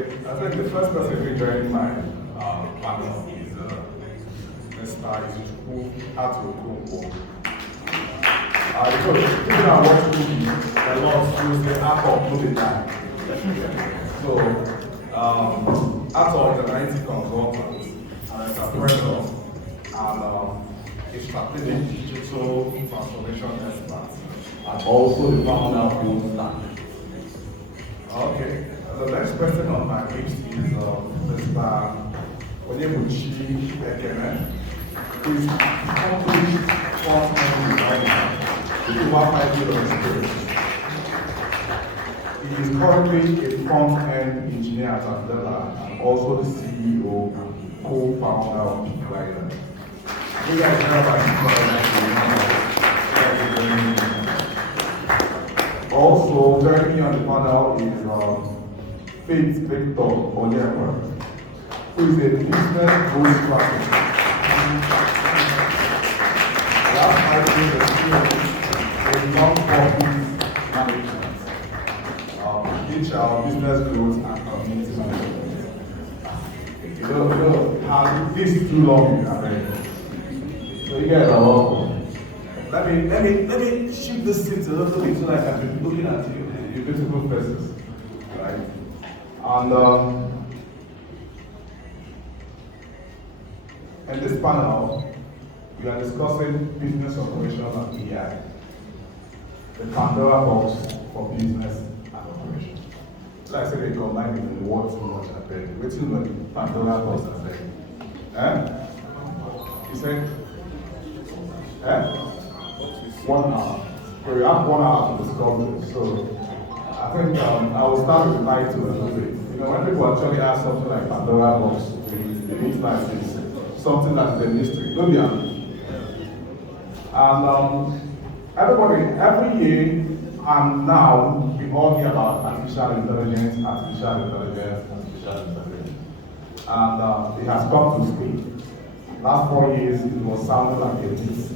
I think the first person who joined my panel is Mr. Izuchukwu Arthur Okonkwo. Because people that watch movies, a lot use the app of movie time. So, Arthur is an IT consultant and an entrepreneur and a strategic digital transformation expert and also the founder of Moderator. Okay. The next person on my list is Mr. Onyebuchi Ekene, who is accomplished front-end designer with over 5 years of experience. He is currently a front-end engineer at Andela and also the CEO and co-founder of Pickriders. You guys know about Pickriders. Also, joining me on the panel is Victor Onyekwere, who is a business growth strategist. Last 5 years experience in non-profit management, HR, business growth, and community management. You know, this is too long already. So you guys are welcome. Let me shift this seat a little bit so that I can be looking at you beautiful faces. Right? And in this panel, we are discussing business operation and AI, the Pandora box for business and operation. Like I said, they combine it in the word too much. I bet. Wait till the Pandora box. I bet. You said? 1 hour. So we have 1 hour to discuss it. So I think I will start with the title a little bit. You know, when people actually ask something like Pandora box, they mean like it's something that's a mystery. Don't be honest. And everybody, every year and now, we all hear about artificial intelligence. And it has come to stay. Last 4 years, it was sounding like a myth.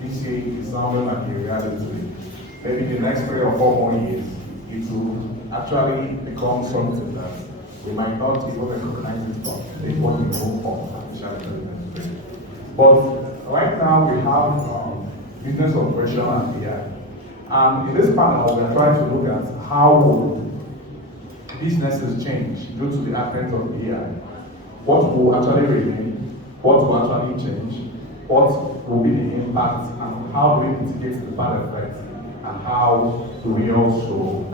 This year, it's sounding like a reality. Maybe the next 3 or 4 more years, it will actually become something that we might not even recognize it from the point of view of artificial intelligence. But right now we have business operation and AI. And in this panel, we are trying to look at how businesses change due to the advent of AI. What will actually remain, what will actually change, what will be the impact, and how do we mitigate the bad effects, and how do we also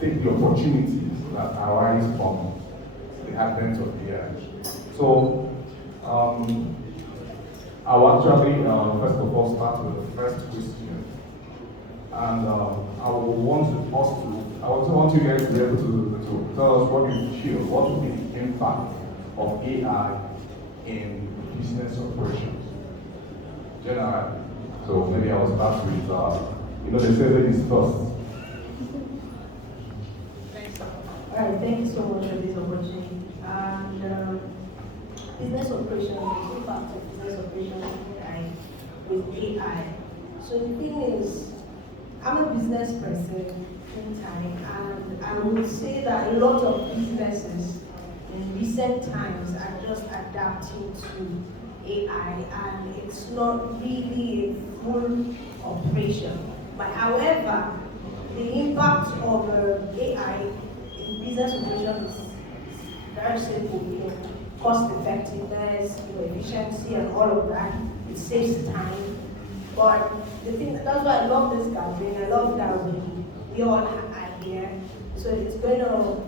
take the opportunities that arise from the advent of AI. So, I will actually, first of all, start with the first question. And I want you guys to be able to tell us what you feel, what will be the impact of AI in business operations. Generally. So maybe I will start with, they say ladies first. All right, thank you so much for this opportunity. And business operations, the impact of business operations with AI. So the thing is, I'm a business person in time, and I would say that a lot of businesses in recent times are just adapting to AI, and it's not really a full operation. But however, the impact of AI in business operation is very simple. Cost effectiveness, efficiency, and all of that. It saves time. But the thing, that's why I love this gathering. I love that we all are here. So it's going to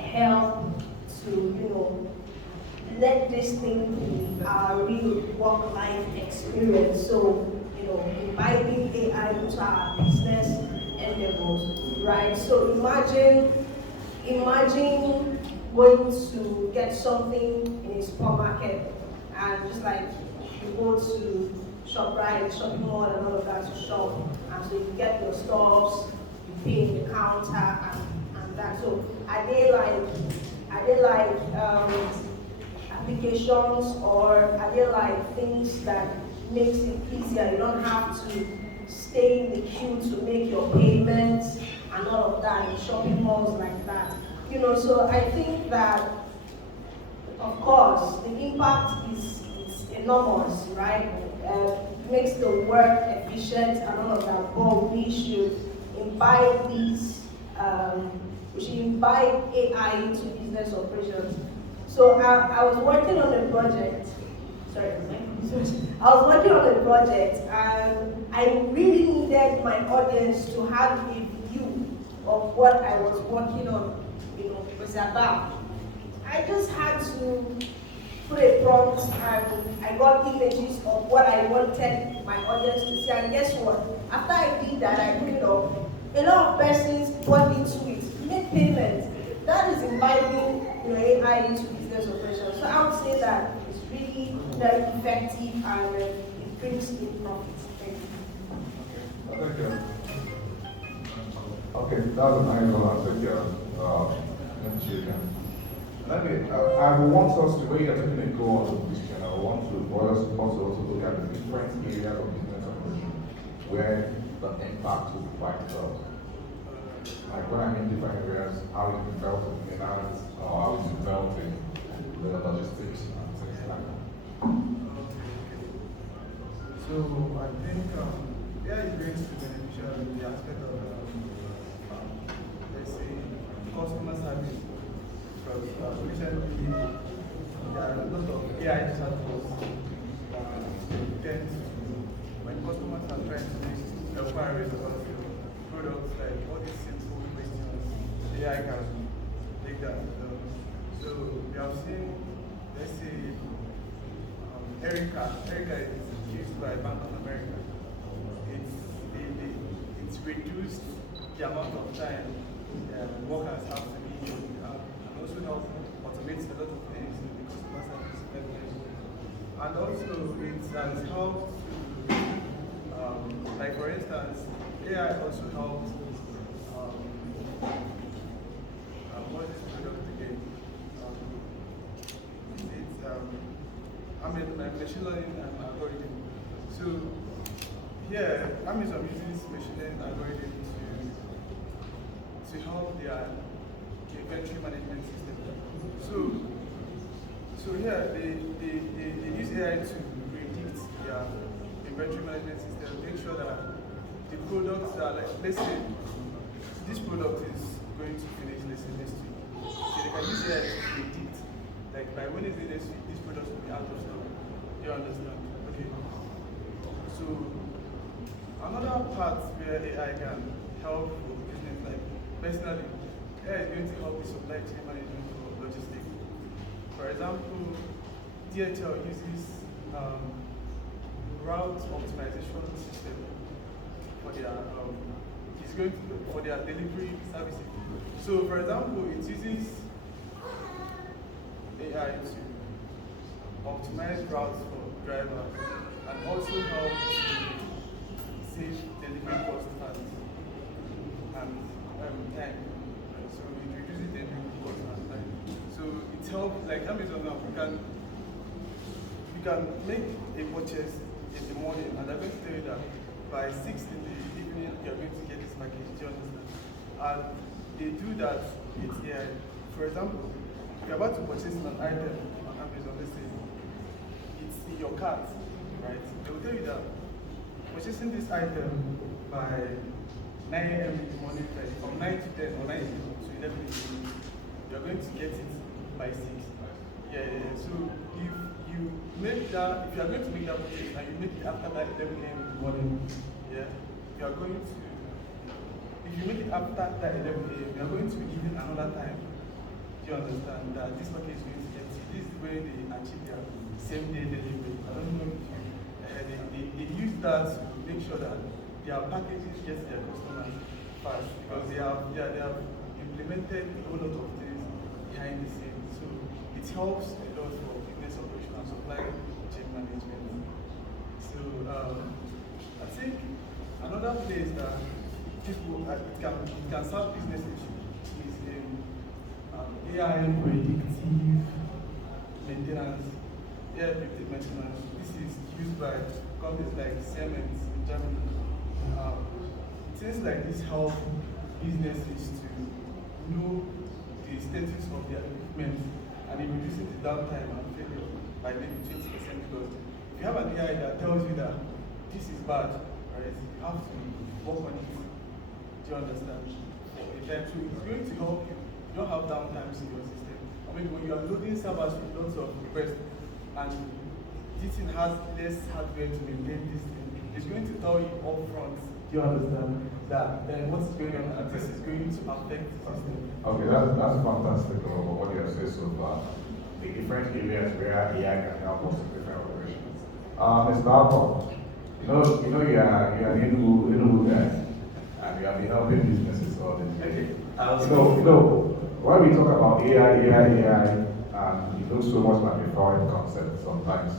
help to, let this thing be our real work-life experience. So, inviting AI into our business endeavors, right? So imagine going to get something in a supermarket, and just like you go to ShopRite, shopping mall, and all of that to shop, and so you get your stuffs, you pay in the counter, and that. So are they like applications, or are they like things that makes it easier? You don't have to stay in the queue to make your payments and all of that in shopping malls like that. So I think that, of course, the impact is enormous, right? Makes the work efficient and all of that, but we should imbibe AI into business operations. So I was working on a project, I was working on a project, and I really needed my audience to have a view of what I was working on, was about. I just had to put a prompt, and I got images of what I wanted my audience to see. And guess what? After I did that, I put it up. A lot of persons bought into it, made payments. That is imbibing AI into business operations. So I would say that it's really very effective and it brings in profits. Thank you. Thank you. Okay, that's a nice one. Thank you. I want us to, when you're taking a go on this question, I want us to also look at the different areas of business operation where the impact will be quite felt. Like when I mean different areas, how it is felt in finance, or how it is felt in the logistics and things like that. So I think AI is going to be beneficial in the aspect of, let's say, customer service. Because recently there are a lot of AI chatbots tend to, when customers are trying to make inquiries about your products, like all these simple questions, AI can take that. So we have seen, let's say, Erica is used by Bank of America. It's reduced the amount of time workers have to be also help automate a lot of things in the customer service network. And also it has helped to, like for instance, AI also helps, what is the product again? Machine learning algorithm. So here, Amazon uses machine learning algorithm to help their inventory management system. So here they use AI to predict their inventory management system, make sure that the products that, like, let's say this product is going to finish, let's say, next week. So they can use AI to predict, like by Wednesday next week, this product will be out of stock. You understand? Okay. So another part where AI can help for business, like personally, AI is going to help the supply chain management for logistics. For example, DHL uses route optimization system for their for their delivery services. So, for example, it uses AI to optimize routes for drivers and also help to save delivery cost and time. So it reduces delivery cost and time. So it helps, like Amazon now, we can make a purchase in the morning and I'm going to tell you that by 6 in the evening you're going to get this package. Do you understand? And they do that with AI. For example, if you're about to purchase an item on Amazon, let's say it's in your cart, right? They will tell you that purchasing this item by 9 a.m. in the morning, like from 9 to 10 or 9 to 11 you're going to get it by 6. Yeah. So if you make that, if you are going to make that purchase and you make it after that 11 a.m. in the morning, yeah, you are going to, if you make it after that 11 a.m., you are going to be given another time. Do you understand that this package is going to get, this is where they achieve their same day delivery. I don't know if they use that to make sure that their packages get to their customers fast because they have implemented a whole lot of things behind the scenes. So it helps a lot for business operation and supply chain management. So I think another place that people it can solve business issues is in AI predictive maintenance. AI predictive maintenance. This is used by companies like Siemens in Germany. Things like this help businesses to know the the status of their equipment, and it reduces the downtime and failure by maybe 20%. Because if you have an AI that tells you that this is bad, right, you have to work on it. Do you understand? So it's going to help you. You don't have downtimes in your system. I mean, when you are loading servers with lots of requests, and this thing has less hardware to maintain this thing, it's going to tell you upfront. Do you understand that what's going on, and this is going to affect the system? Okay, that's fantastic what you have said so far. The different areas where AI can help us in different operations. Mr. Arthur, you know you are an Enugu guy, and you have been helping businesses all this. Okay. When we talk about AI, and it looks so much like a foreign concept sometimes.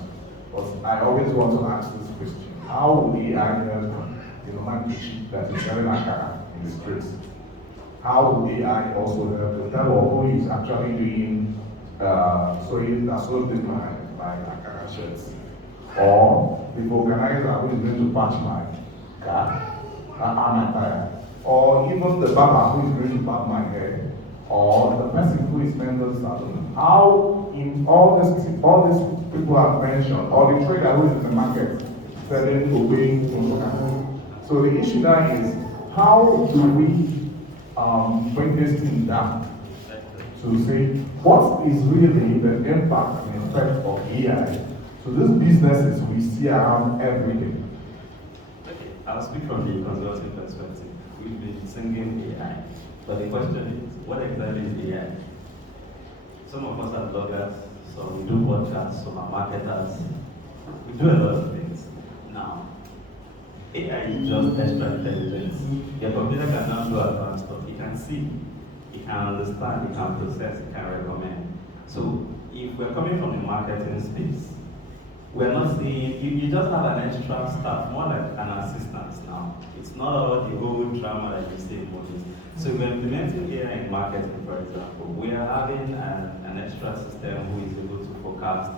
But I always want to ask this question: how will AI help the man that is selling akara in the streets? How will AI also help to tell who is actually doing sewing my akara shirts, or the organizer who is going to patch my car, my tire, or even the barber who is going to barb my hair, or the person who is mental salon? How in all these people I've mentioned, or the trader who is in the market selling, obeying, so the issue now is, how do we bring this thing down to say what is really the impact and effect of AI to these businesses we see around every day? Okay, I'll speak from the consulting perspective. We've been singing AI, but the question is, what exactly is AI? Some of us are bloggers, some do podcasts, some are marketers. We do a lot of things. Now, AI is just extra intelligence. Your computer can now do advanced stuff. It can see, it can understand, it can process, it can recommend. So if we're coming from the marketing space, we're not seeing, you just have an extra staff, more like an assistant now. It's not all the whole drama that you see in movies. So we're implementing AI in marketing, for example. We are having an extra system who is able to forecast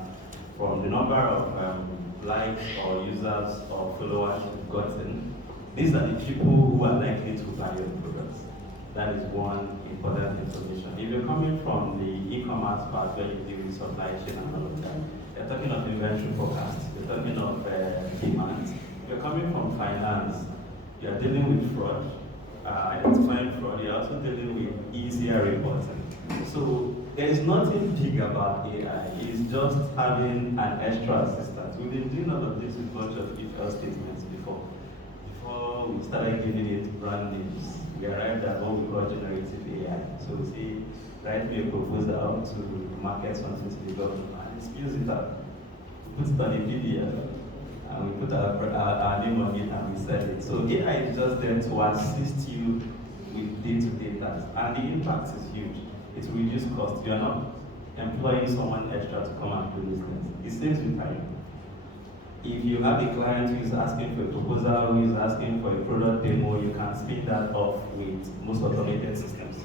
from the number of likes or users or followers you've gotten. These are the people who are likely to buy your products. That is one important information. If you're coming from the e-commerce part where you deal with supply chain and all of that, you're talking of inventory forecast, you're talking of demand. If you're coming from finance, you're dealing with fraud, identifying fraud, you're also dealing with easier reporting. So there's nothing big about AI, it's just having an extra assistant. We've been doing all of this with a bunch of if-else statements before. Before we started giving it brand names, we arrived at what we call generative AI. So we say, write me a proposal to market something to the government, and it spills it out. We put it on a PDF, and we put our name on it, and we sell it. So AI is just there to assist you with day-to-day tasks, and the impact is huge. It will reduce cost. You're not employing someone extra to come and do this thing. It saves you time. If you have a client who is asking for a proposal, who is asking for a product demo, you can speed that up with most automated systems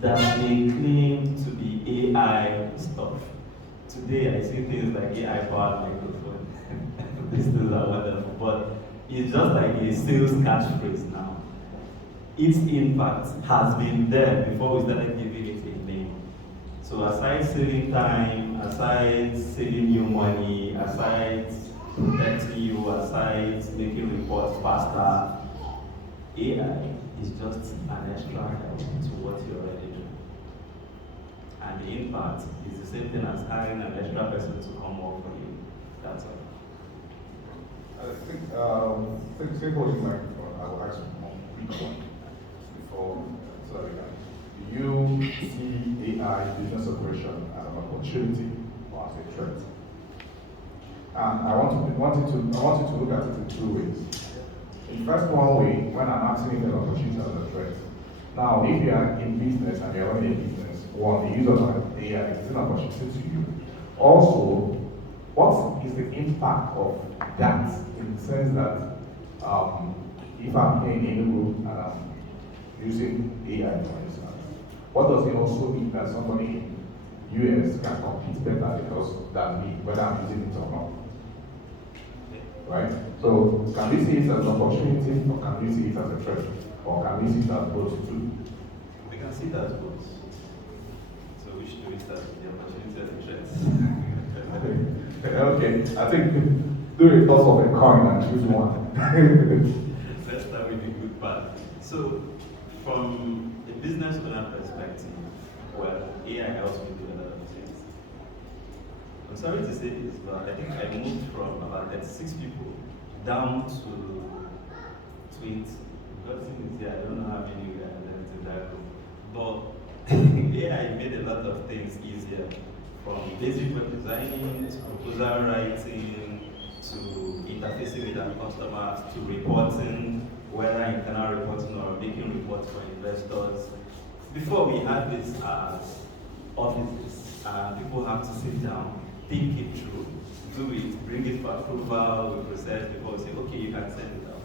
that they claim to be AI stuff. Today, I see things like AI-powered microphone. These things are wonderful, but it's just like a sales catchphrase now. Its impact has been there before we started giving it a name. So aside saving time, aside saving you money, aside protecting you, aside making reports faster, AI is just an extra help to what you're already doing. And the impact is the same thing as hiring an extra person to come work for you. That's all. I think holding microphone, I will ask one quick one before, so do you see AI business operation as an opportunity or as a threat? And I want you to look at it in two ways. In first one way, when I'm asking if an opportunity as a threat. Now, if you are in business and you're running a business, one, the use of AI is an opportunity to you. Also, what is the impact of that in the sense that if I'm here in Enugu and I'm using AI, for instance, what does it also mean that somebody in US can compete better than me, whether I'm using it or not? Right? So, can we see it as an opportunity, or can we see it as a threat? Or can we see it as both too? We can see it as both. should we start with the opportunity and the threats? Okay, I think do a toss of a coin and choose one. Let's start with the good part. So, from a business owner perspective, well, AI helps me do a lot of things. I'm sorry to say this, but I think I moved from about 36 people down to 20. I don't know how many we are left in that room. But AI made a lot of things easier, from basic web designing to proposal writing to interfacing with our customers to reporting, whether internal reporting or making reports for investors. Before we had this as offices, people have to sit down, think it through, do it, bring it for approval, we process before we say, okay, you can send it out.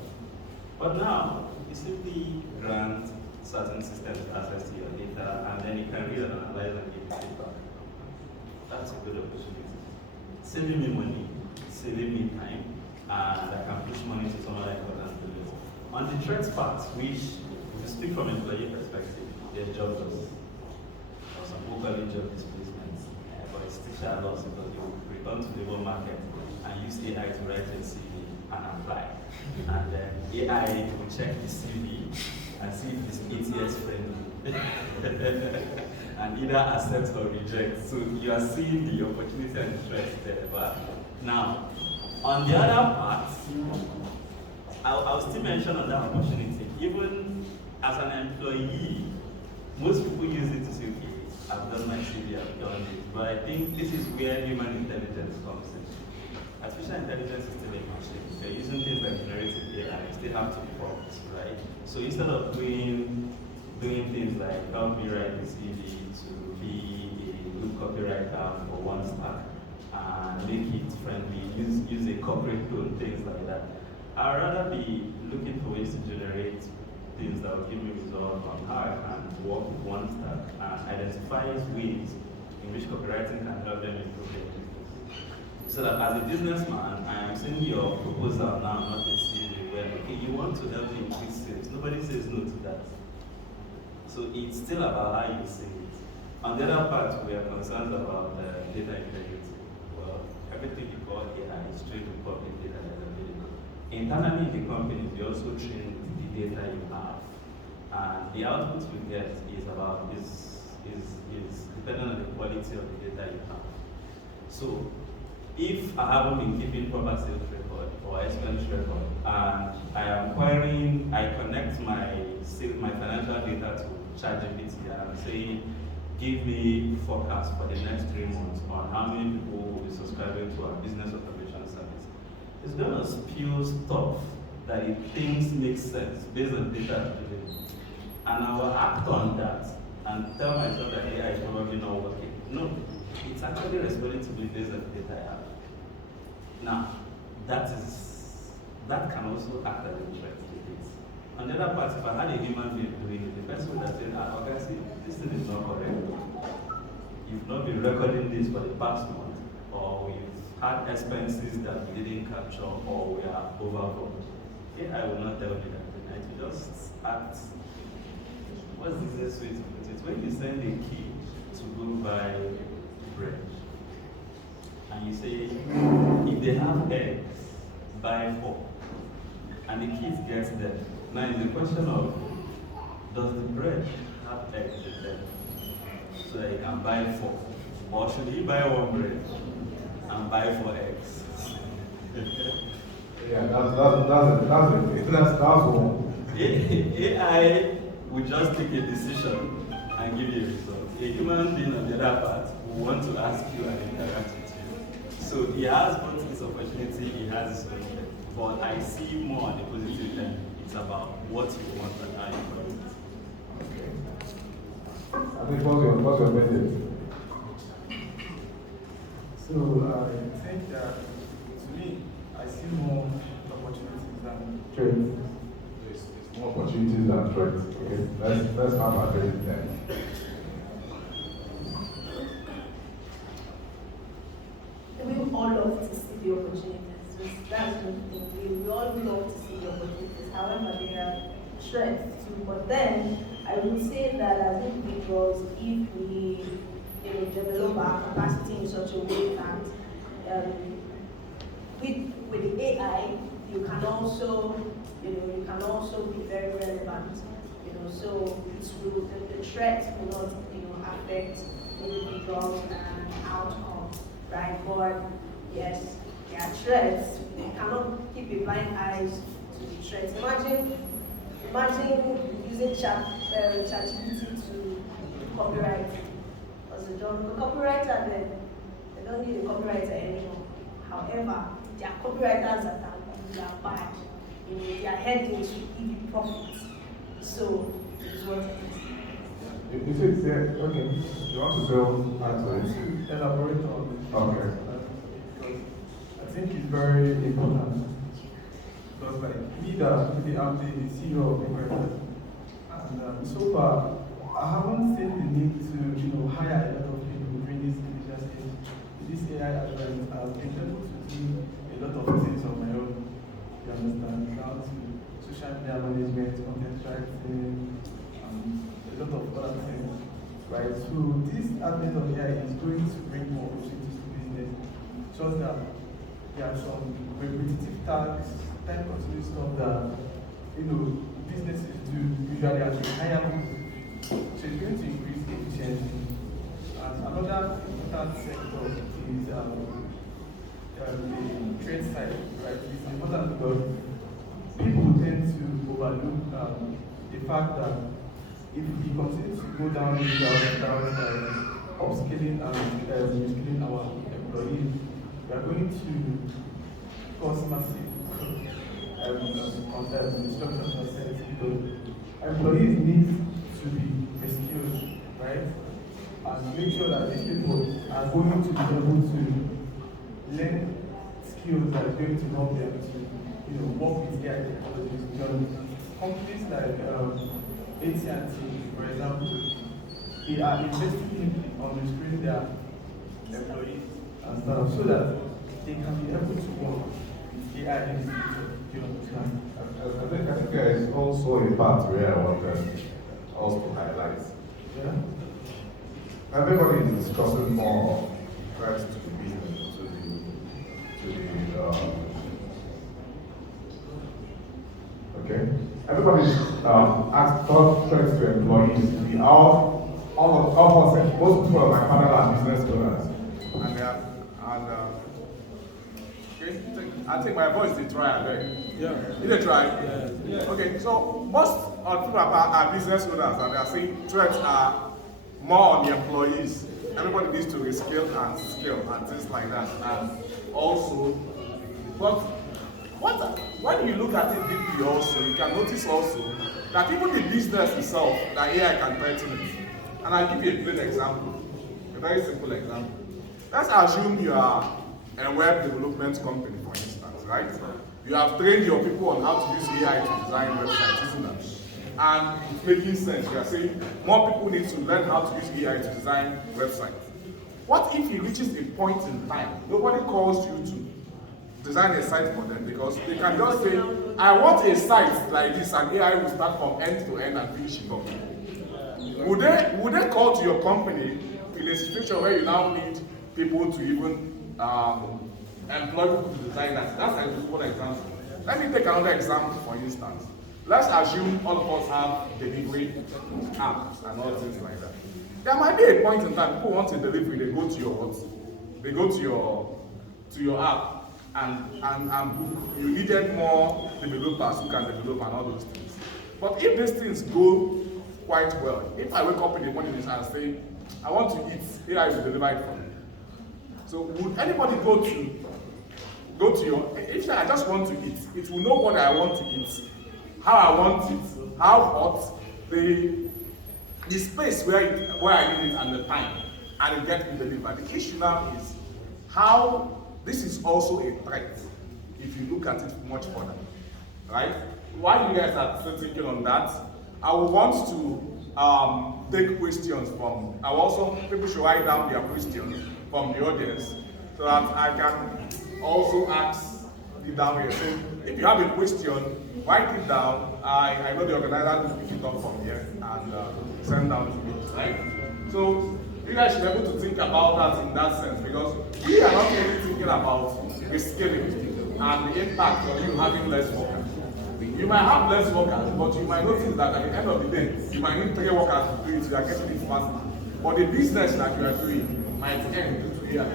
But now, you simply grant certain systems access to your data, and then you can read and analyze and give feedback. That's a good opportunity. Saving me money, saving me time, and I can push money to some other important things. On the threats part, which, if you speak from an employee perspective, there's job loss. Or some people call it job displacement, but it's still share loss because you return to the labor market and use AI to write your CV and apply. And then AI will check the CV and see if it's 8 years friendly and either accept or reject. So you are seeing the opportunity and threat there. But now, on the other part, I'll still mention on that opportunity. Even as an employee, most people use it to say, okay, I've done my CV, I've done it. But I think this is where human intelligence comes in. Artificial intelligence is still a machine. They're using things like generative AI, you still have to prompt, right? So instead of doing things like help me write the CV to be a good copywriter for one stack and make it friendly, use a corporate tone, things like that. I'd rather be looking for ways to generate things that will give me results on how I can work with one stack and identify ways in which copywriting can help them improve their business. So that as a businessman, I am seeing your proposal now, not a CV, where okay, you want to help me increase sales. Nobody says no to that. So it's still about how you say it. On the other part, we are concerned about data integrity. Well, everything you call AI is straight to public data that is available. Internally in the companies, you also train the data you have. And the output you get is dependent on the quality of the data you have. So if I haven't been keeping proper sales record or expense record, and I connect my financial data to ChatGPT and I'm saying, give me forecast for the next 3 months on how many people will be subscribing to our business automation service. It's going to spew stuff that it thinks makes sense based on data today. And I will act on that and tell myself that AI is probably not working. No, it's actually responding to me based on the data I have. Now, that can also act as a threat to it. On the other part, if I had a human being doing it, the person would have said, okay, see, this thing is not correct. You've not been recording this for the past month, or we've had expenses that we didn't capture, or we are overboard. Okay, I will not tell you that. I will just act. What's the easiest way to put it? When you send a kid to go buy bread, and you say, if they have eggs, buy 4. And the kids gets them. Now it's the question of, does the bread have eggs in them? So that you can buy 4. Or should you buy 1 bread and buy 4 eggs? Yeah, that's one. AI will just take a decision and give you a result. A human being on the other part will want to ask you and interact with you. So he has both his opportunity, he has his own. But I see more on the positive end. It's about what you want and how you want it. Okay. I think what's your message? So I think that to me, I see more opportunities than threats. There's more opportunities than threats. Okay, let's have a credit then. We all love to see the opportunities. That's the thing. We all love to see the opportunities. However, there are threats too. But then I would say that as individuals, if we develop our capacity in such a way that with the AI, you can also be very relevant. So the threat will not affect individuals and outcomes, right? But yes, there are threats. You cannot keep a blind eyes to the threats. Imagine using ChatGPT to copyright as a job. The copywriter, they don't need a copywriter anymore. However, there are copywriters that are bad. Their headings should give you profits. So it's what it is. You said there, okay. You want to go answer it? Elaborate on this. Okay. Because I think it's very important. Because like me, I'm the CEO of Pickriders, and so far I haven't seen the need to hire a lot of people during this digital age. This AI advance, I've been able to do a lot of things on my own. You understand? Down to social media management, content writing, a lot of other things. Right? So this advent of AI is going to bring more opportunities to business. Just that there are some repetitive tasks, time-consuming stuff that businesses do usually at a higher level. So it's going to increase efficiency. And another important sector is the trade side, right? It's important because people tend to overlook the fact that if we continue to go down this route, upskilling and reskilling our employees, we are going to cause massive destruction of ourselves because employees need to be reskilled, right? And make sure that these people are going to be able to learn skills that are going to help them to work with AI technologies. Because companies like AT&T, for example, they are investing on reskilling their employees and stuff so that they can be able to work with AI in the future. Do you understand? I think there is also a part where I wanted also to highlight. Yeah? Everybody is discussing more threats to the business, okay. Everybody is asking threats to employees. We all of us, most people on my panel are business owners, I think my voice is try again. Yeah. Is it try? Yeah. Okay, so most of people are business owners and they are saying threats are more on the employees. Everybody needs to reskill and skill and things like that. And also, but when you look at it deeply also, you can notice also that even the business itself, that AI can threaten it. And I'll give you a great example, a very simple example. Let's assume you are a web development company, for instance, right? You have trained your people on how to use AI to design websites, isn't it? And it's making sense. You are saying more people need to learn how to use AI to design websites. What if it reaches a point in time, nobody calls you to design a site for them because they can just say, I want a site like this, and AI will start from end to end and finish it up. Would they call to your company in a situation where you now need people to even employ people to design that? That's a good example. Let me take another example, for instance. Let's assume all of us have delivery apps and all things like that. There might be a point in time people want a delivery, they go to your what? They go to your app and book. You needed more developers who can develop and all those things. But if these things go quite well, if I wake up in the morning and say, I want to eat, AI will deliver it for me. So would anybody go to your, if I just want to eat, it will know what I want to eat, how I want it, how hot, the space where I need it and the time, and it gets me delivered. The issue now is how this is also a threat if you look at it much further, right? While you guys are still thinking on that, I would want to take questions from, people should write down their questions from the audience so that I can also ask it down here. So if you have a question, write it down. I know the organizer will pick it up from here and send down to me, right? So You guys should be able to think about that in that sense, because we are not really thinking about the scaling and the impact of you having less workers. You might have less workers, but you might notice that at the end of the day, you might need 3 workers to do it, so you are getting it faster. But the business that you are doing might end due to AI.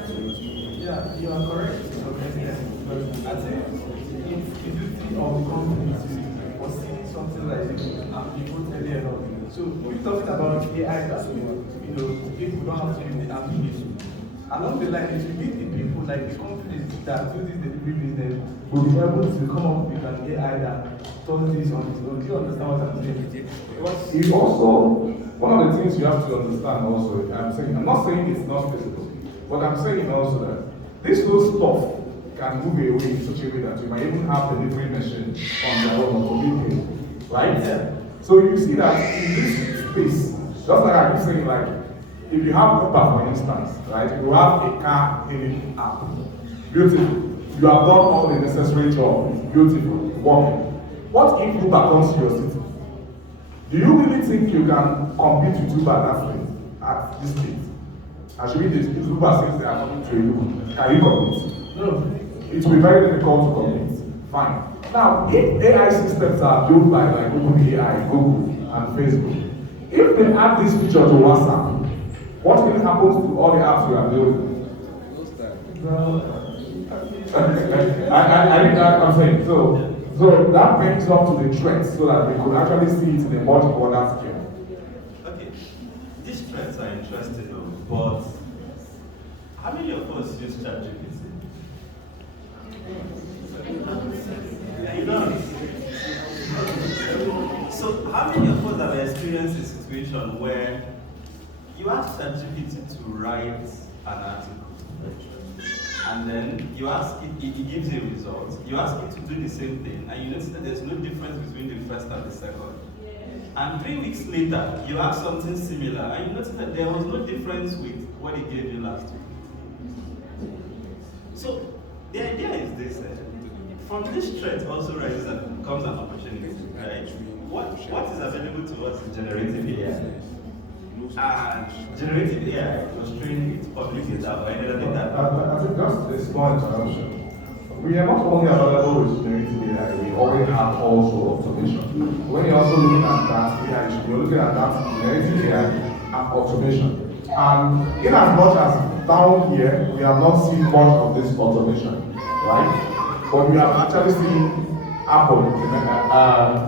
Yeah, you are correct. But I think if you think of the companies or seeing something like this, and people earlier on. So we're talking about AI that people don't have to use the application. Along the line, if you meet the people like the companies that do this delivery business, will be able to come up with an AI that does this on its own. Do you understand what I'm saying? You also, one of the things you have to understand also, I'm not saying it's not physical, but I'm saying also that this whole stuff can move away in such a way that you might even have a delivery machine on their own for people, right? Yeah. So you see that in this space, just like I keep saying, like, if you have Uber, for instance, right, you have a car hailing app. Beautiful. You have done all the necessary job. It's beautiful. Working. What if Uber comes to your city? Do you really think you can compete with Uber at this state? Actually, if Uber says they are coming to you, can you compete? No. It will be very difficult to compete. Fine. Now, if AI systems are built by like OpenAI, Google, and Facebook, if they add this feature to WhatsApp, what will happen to all the apps you are building? I'm saying, so that brings up to the threats so that we could actually see it in a much broader scale. Okay, these threats are interesting though, but how many of us use ChatGPT? You don't. So how many of us have experienced a situation where you ask ChatGPT to write an article, and then you ask it, it gives you a result. You ask it to do the same thing, and you notice that there's no difference between the first and the second. And 3 weeks later, you ask something similar, and you notice that there was no difference with what it gave you last week. So the idea is this: from this threat also rises and comes an opportunity, right? What is available to us is generative AI. And generative AI was trained with public data or any other data. I think just a small interruption. We are not only available with generative AI, we already have also automation. When you're also looking at that AI, you're looking at that generative AI and automation. And in as much as down here, we have not seen much of this automation, right? But we have actually seen Apple,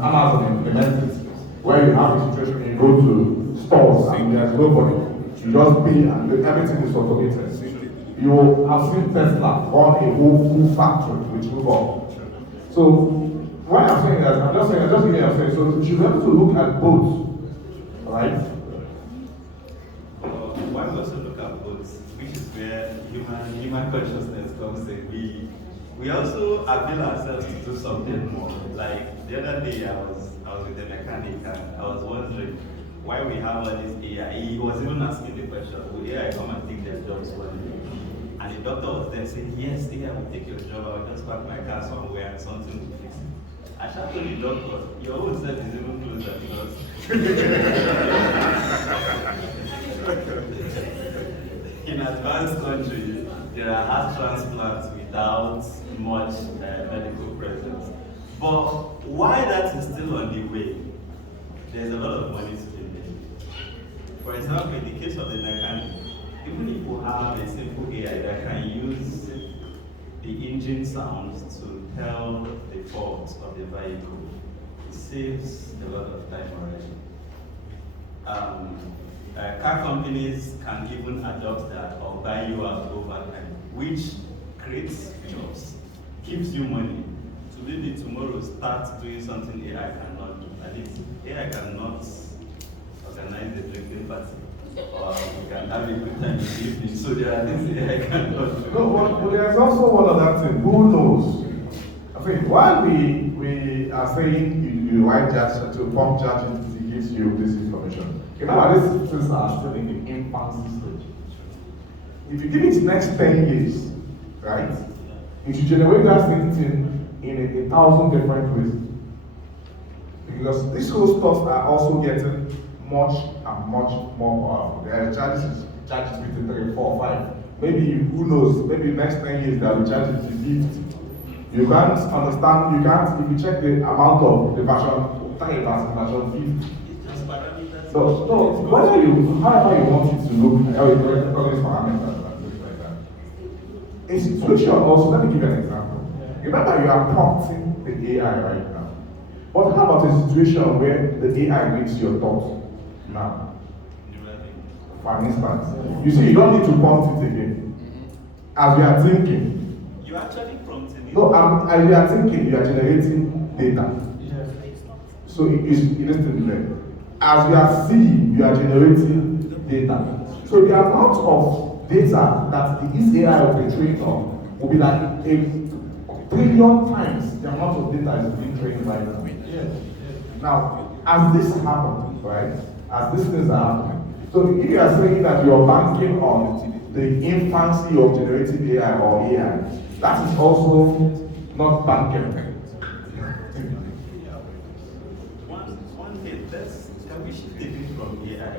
Amazon implement it, where you have a situation where you go to stores and there's nobody. You just pay and everything is automated. You have seen Tesla run a whole full factory with Uber. So why I'm saying that, I'm just giving you a saying, so you should be able to look at both, right? Why we also look at both, which is where human consciousness comes in. We also avail ourselves to do something more. Like the other day I was with a mechanic and I was wondering why we have all this AI. He was even asking the question, will AI come and take their jobs for you? And the doctor was there saying, yes, AI will take your job, I will just park my car somewhere and something will fix it. I shall tell the doctor, your own self is even closer because in advanced countries, there are heart transplants without much medical presence. But why that is still on the way, there's a lot of money to be made. For example, in the case of the mechanic, even if you have a simple AI that can use the engine sounds to tell the fault of the vehicle, it saves a lot of time already. Car companies can even adopt that or buy you out over time, which creates jobs, gives you money to maybe tomorrow start doing something AI cannot do. At least AI cannot organize a drinking party, or you can have a good time in the evening. So there are things AI cannot do. No, but there's also one other thing. Who knows? I think while we are saying you write that to pump ChatGPT gives you this information, remember these systems are still in the infancy stage. If you give it next 10 years, right, it should generate that same thing in 1,000 different ways. Because these whole stuff are also getting much and much more powerful. There are challenges ChatGPT 3, 4, 5. Maybe, who knows, maybe next 10 years they'll be ChatGPT 50. You can't understand, if you check the amount of the version, version 50. It's just parameters. So, however you want it to look, how you recognize parameters and things like that. A situation also, let me give you an example. Remember, you are prompting the AI right now. But how about a situation where the AI reads your thoughts now? For instance, you see, you don't need to prompt it again. As we are thinking. You actually prompting it. No, as we are thinking, you are generating data. So it is instantly. As we are seeing, you are generating data. So the amount of data that this AI will be trained on will be like a trillion times the amount of data is being trained right now. Now, as this happens, right? As these things are happening, so if you are saying that you are banking on the infancy of generative AI or AI, that is also not banking. One thing, can we shift a bit from AI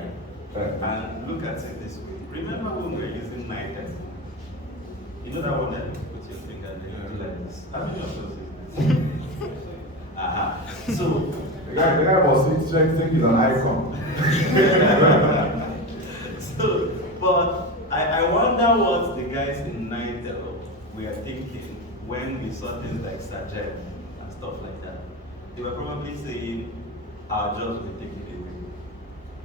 and look at it this way? Remember when we were using NITEC? You know that one that you put your finger and then you do like this? How many of those is this? Aha. So, the guy was thinking he's an icon. So, but I wonder what the guys in NITEC were thinking when we saw things like Sajid and stuff like that. They were probably saying our jobs were taken away.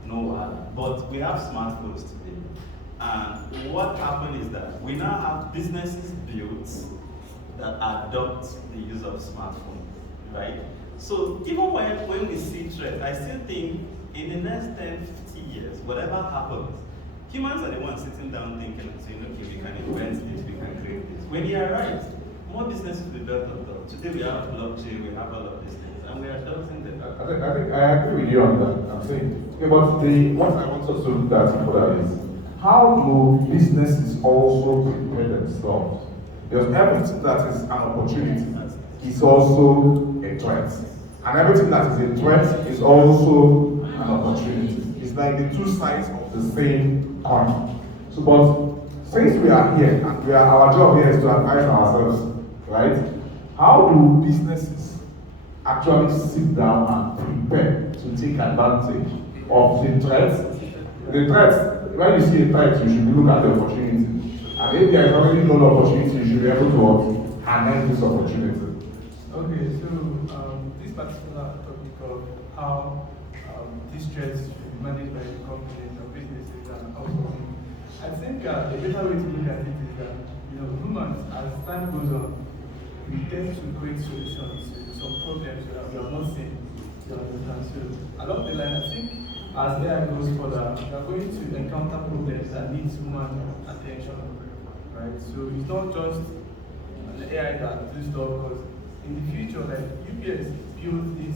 No, but we have smartphones today. And what happened is that we now have businesses built that adopt the use of smartphones, right? So even when we see threats, I still think in the next 10, 50 years, whatever happens, humans are the ones sitting down thinking and saying, okay, we can invent this, we can create this. When you are right, more businesses will be built on top. Today we have blockchain, we have all of these things, and we are adopting them. I think I agree with you on that. I'm saying, okay, but what I want us to look at further is how do businesses also prepare themselves? Because everything that is an opportunity is also a threat. And everything that is a threat is also an opportunity. It's like the two sides of the same coin. So, but since we are here, and our job here is to advise ourselves, right? How do businesses actually sit down and prepare to take advantage of the threats? The threats, when you see a threat, you should look at the opportunity. And if there is already no opportunity, you should be able to harness this opportunity. Okay, so this particular topic of how these threats should be managed by the companies or businesses and outsourcing, I think a better way to look at it is that humans, as time goes on, we tend to create solutions to some problems that we have not seen. You understand? So along the line, I think as AI goes further, we are going to encounter problems that need human attention, right? So it's not just the AI that do stuff, because in the future, like UPS built this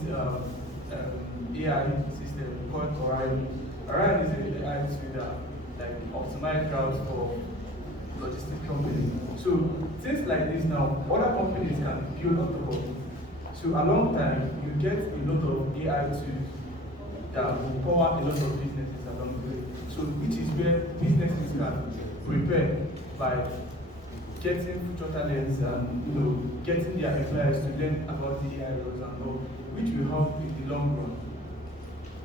AI system called Orion. Orion is an AI tool that optimize routes for logistic companies. So things like this now, other companies can build on top of it. So a long time, you get a lot of AI tools that will power a lot of businesses along the way. So which is where businesses can prepare by getting future talents and getting their employees to learn about the AI roles and all, which will help in the long run,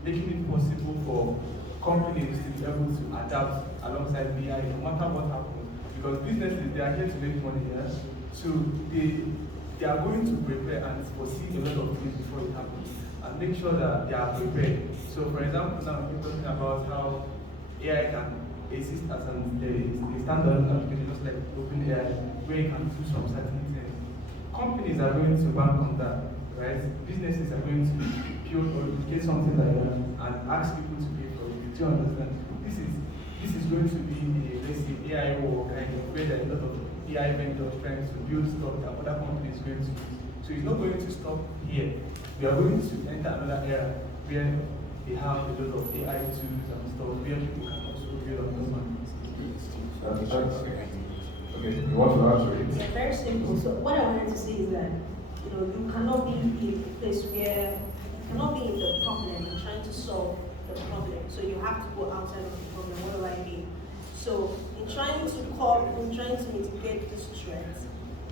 making it possible for companies to be able to adapt alongside BI no matter what happens. Because businesses, they are here to make money, yes? So they are going to prepare and foresee a lot of things before it happens and make sure that they are prepared. So for example, now we're talking about how AI can exist as a standard application, just like OpenAI, where you can do some certain things. Companies are going to bank on that, right? Businesses are going to build or get something like that and ask people to pay for it. Do you understand? This is going to be let's say AI or kind of where there are a lot of AI vendors trying to build stuff that other companies are going to use. So it's not going to stop here. We are going to enter another era where they have a lot of AI tools and stuff where people can also build on those ones. Okay, you want to answer it? Yeah, very simple. So what I wanted to say is that you cannot be in a place where you cannot be in the problem and trying to solve the problem. So you have to go outside of the problem. What do I mean? So in trying to cope, in trying to mitigate this threat,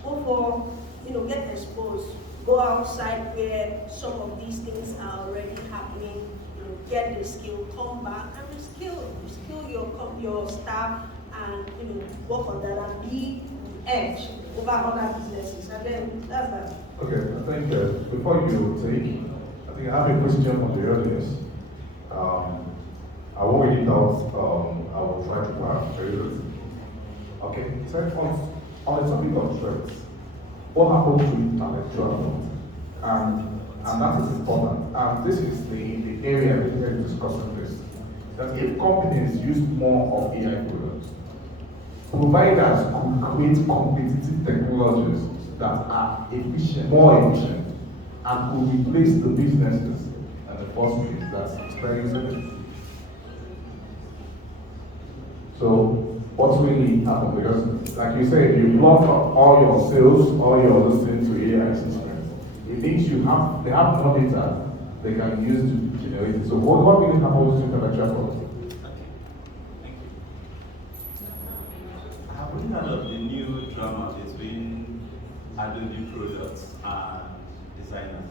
go for, get exposed, go outside where some of these things are already happening, get the skill, come back and reskill your staff and work on that and be edge over other businesses. And then that's that. Okay, I think before you take, I think I have a question from the audience. I won't read it out, I will try to paraphrase it. Okay, so on the topic of threats, what happens to intellectual and that is important. And this is the area we're discussing this. That if companies use more of AI products, providers could create competitive technologies that are efficient, more efficient, and could replace the businesses and the first place that's experiencing it. So what's really happened? Because like you said, you block all your sales, all your listening to AI systems. It means they have more data they can use to generate it. So what really happens to intellectual property? Thank you. Have we heard of the new drama between Adobe products and designers?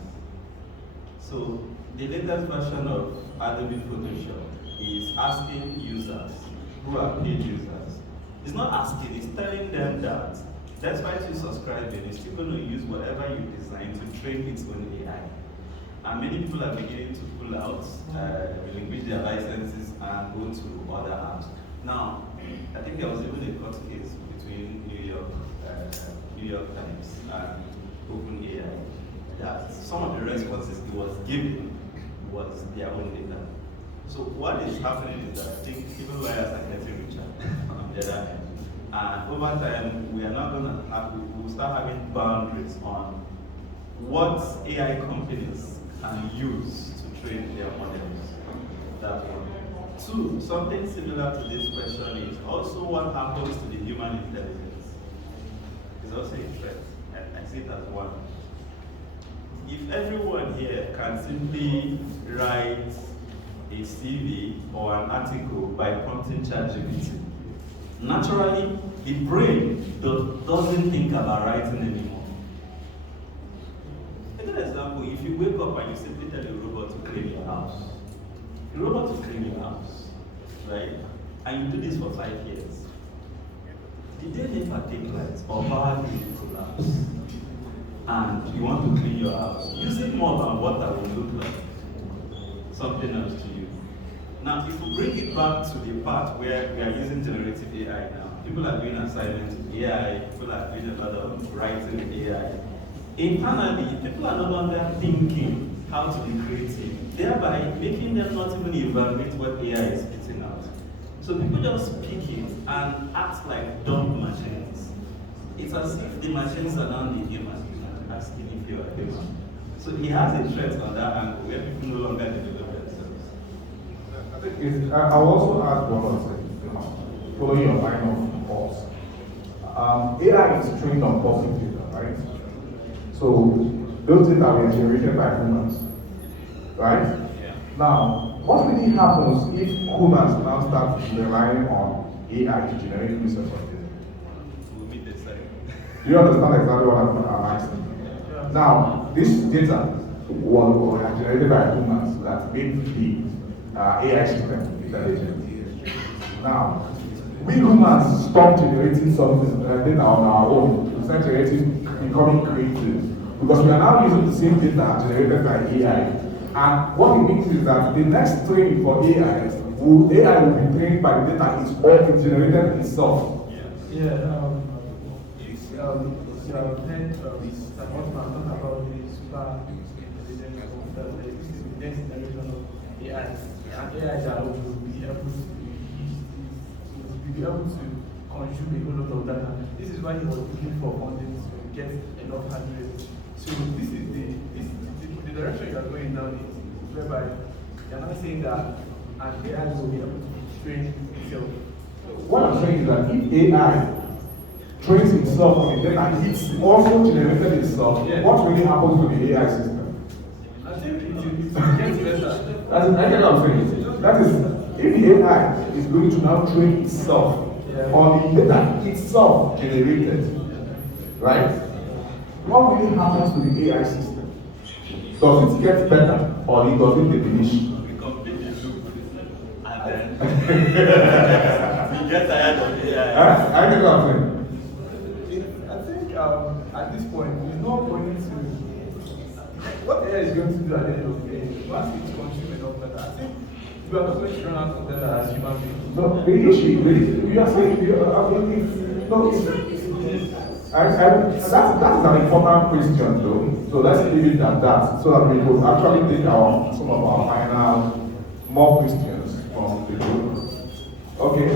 So the latest version of Adobe Photoshop is asking users who are paid users. It's not asking, it's telling them that despite you subscribing, it's still going to use whatever you design to train its own AI. And many people are beginning to pull out, relinquish their licenses and go to other apps. Now, I think there was even a court case between New York Times and OpenAI that some of the responses it was given was their own data. So what is happening is that I think even lawyers are getting richer on the other end. And over time, we are not going to have, we'll start having boundaries on what AI companies can use to train their models. That one. Two, something similar to this question is also what happens to the human intelligence. It's also a threat. I see it as one. If everyone here can simply write a CV or an article by prompting ChatGPT, naturally, the brain doesn't think about writing anymore. A good example, if you wake up and you simply tell a robot to clean your house, the robot will clean your house, right? And you do this for 5 years. The day never take light or power grid collapse, and you want to clean your house, using more than water will look like something else to you. Now, if we bring it back to the part where we are using generative AI now, people are doing assignments with AI, people are doing a lot of writing with AI. Internally, people are no longer thinking how to be creative, thereby making them not even evaluate what AI is spitting out. So people just pick it and act like dumb machines. It's as if the machines are now the humans asking if you are human. So he has a threat on that angle where people no longer develop themselves. I think I'll also add one more thing, following your line of thoughts. AI is trained on public data, right? So those data were generated by humans, right? Yeah. Now, what really happens if humans now start relying on AI to generate research of data? We'll meet this side. Do you understand exactly what I'm asking? Now, this data was generated by humans that made the AI system intelligent. Now, we humans stop generating something data on our own. We start generating, becoming creative. Because we are now using the same data generated by AI. And what it means is that the next training for AI will be trained by the data it's generated itself. You have heard what man talk about the super intelligent computers, like this is the next generation of AI. And AI that will be able to consume a whole lot of data. This is why he was looking for funding to get enough hardware. So this is the direction you are going down is whereby you are not saying that an AI will be able to train itself. What I'm saying is that if AI trains itself on the data, it's also generated itself, what really happens to the AI system? I think it gets better. That's what I'm saying. That is, if the AI is going to now train itself on the data itself generated, right? What really happens to the AI system? Does it get better or does it diminish? We completely loop. And then we get tired of AI. I think what I'm saying. I think at this point, it's not going to. What AI is going to do at the end of the day, once it's consumed enough data, I think we are not going to run out of data as human beings. No, the issue, you are saying, that's an important question though. So let's leave it at that, so that we will actually take some of our final more questions from the group. Okay.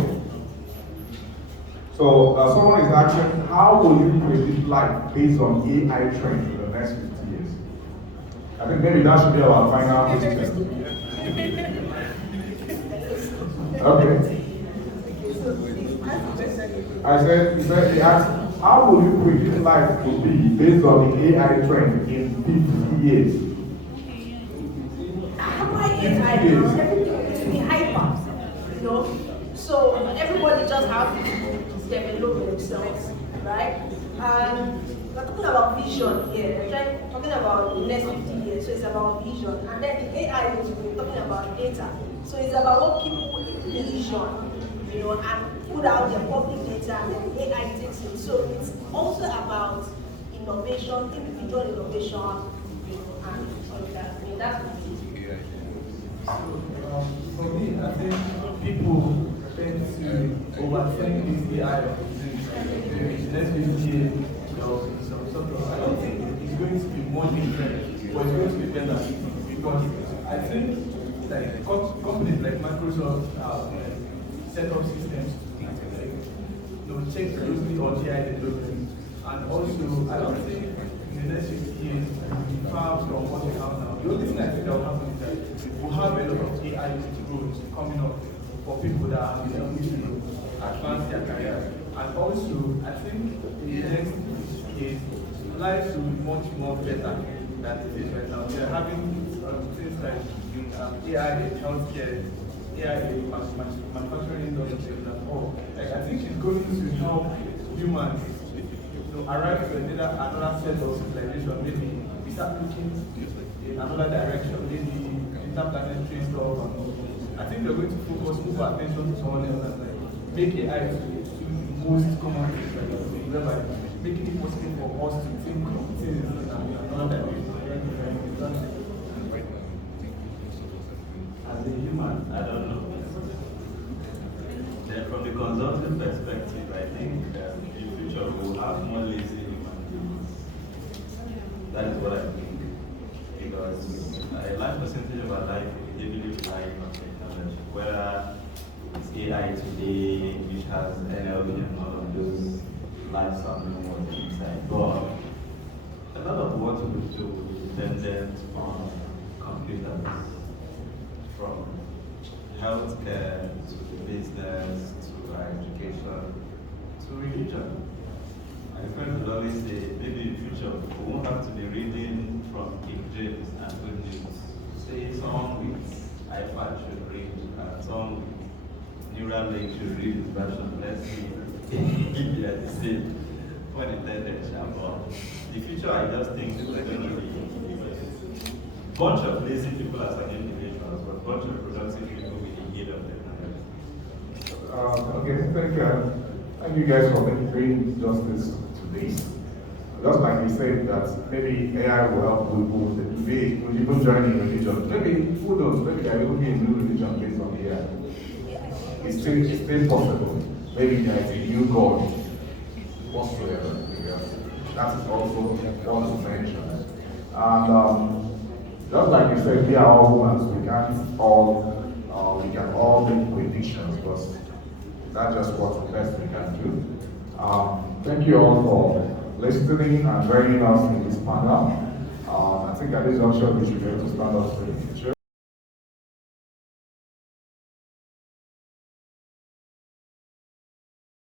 So someone is asking, how will you predict life based on AI trends in the next 50 years? I think maybe that should be our final question. Okay. He asked, how will you predict life to be based on the AI trend in 50 years? Why AI? Everything will be hyper, you know? So everybody just have to develop themselves, right? And we're talking about vision here. We're talking about the next 50 years, so it's about vision. And then the AI is talking about data. So it's about what people envision, you know, and put out their public data, and then the AI takes it. So it's also about innovation, individual innovation, you know, and all of that. I mean, that's what it is. So for me, I think people tend to overthink this AI opportunity. Next 50 years, some sort of, I don't think it's going to be more different, but it's going to be better. Because I think like companies like Microsoft set up systems to check closely on AI development. And also, I don't think in the next 50 years we'll be far from what we have now. The only thing I think that will happen is that we'll have a lot of AI roles coming up for people that are willing to advance their career. And also, I think in the next 50 years, life will be much more better than it is right now. We are having things like AI in healthcare, AI in manufacturing industry, and all. Like, I think it's going to help humans arrive to another set of civilization. Maybe we start looking in another direction, maybe interplanetary stuff. I think we're going to focus more attention to someone else and like make AI the most common thing, whereby making it possible for us to think of things in another direction. As a human, I don't know. Then from the consulting perspective, I think in future we'll have more lazy human beings. That is what I think. Because a large percentage of our life is heavily relying on technology. Whether it's AI today, which has NLP and all of those large sounding words inside. But a lot of what we do is dependent on computers. From healthcare to business to education to religion. My friend would always say, maybe in the future we won't have to be reading from King James and good news. Say someone with iPad should read and someone with neural link should read his version. Let's see if they are the same. When intended, but the future I just think is going to be a bunch of lazy people as an individual, but a bunch of productive people with the need of technology. Okay, thank you guys for bringing justice to this. Just like you said that maybe AI will help people even joining religion. Maybe who knows, maybe there will be a new religion based on AI. It's still possible. Maybe there is a new God whatsoever. Yeah. That is also one to mention. And just like you said, we are all humans. We can all make predictions, but that's just what's the best we can do. Thank you all for listening and joining us in this panel. I think at this juncture we should be able to stand up to the future.